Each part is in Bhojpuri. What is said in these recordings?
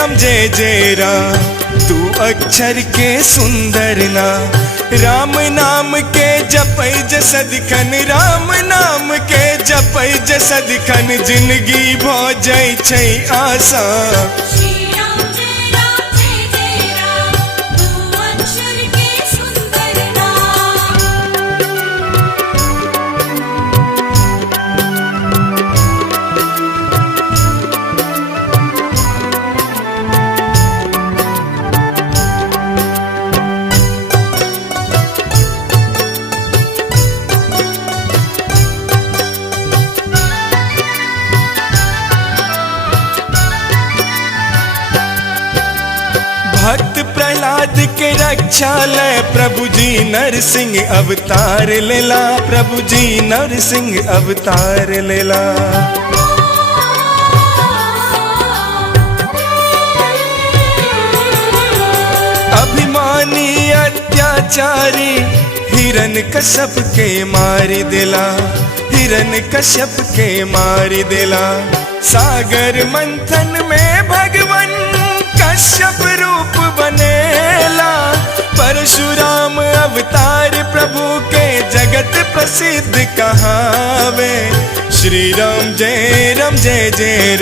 राम जय जय राम, तू अक्षर के सुंदर ना। राम नाम के जपै जसद खन, राम नाम के जपै जसद खन, जिंदगी भो जाय छै आसान। भक्त प्रहलाद के रक्षा लय, प्रभु जी नरसिंह अवतार लेला, प्रभु जी नरसिंह अवतार लेला। अभिमानी अत्याचारी हिरण्यकश्यप के मार देला, हिरण्यकश्यप के मार देला। सागर मंथन में भगवान कश्यप रूप बनेला, परशुराम अवतार प्रभु के जगत प्रसिद्ध कहावे। श्री राम जय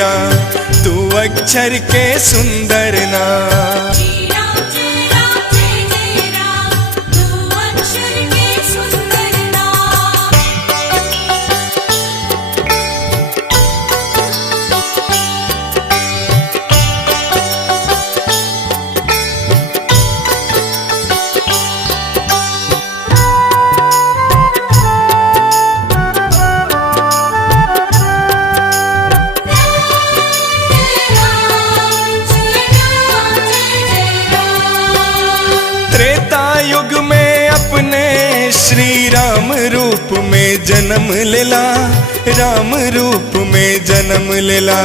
राम, तू अक्षर के सुंदर ना। युग में अपने श्री राम रूप में जन्म लेला, राम रूप में जन्म लेला।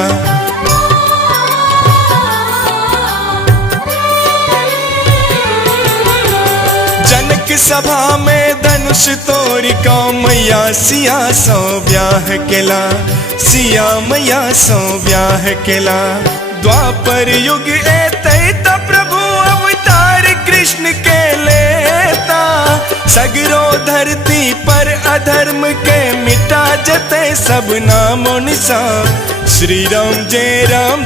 जनक सभा में धनुष तोड़ का मैया सिया सो ब्याह केला, सिया मैया सो ब्याह केला। द्वापर युग एतै त प्रभु अवतार कृष्ण के लेता, सगरो धरती पर अधर्म के मिटा जते सब नामो निशान। श्री राम जय राम,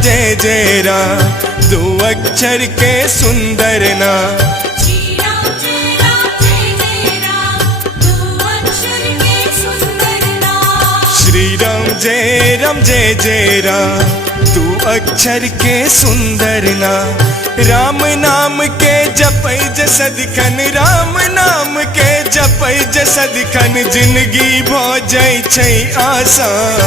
दो अक्षर के सुंदर ना। श्री राम जय राम, तू अक्षर के सुंदर ना। राम नाम के जपै जसद खन, राम नाम के जपै जसद खन, जिंदगी भो जाय छै आसान।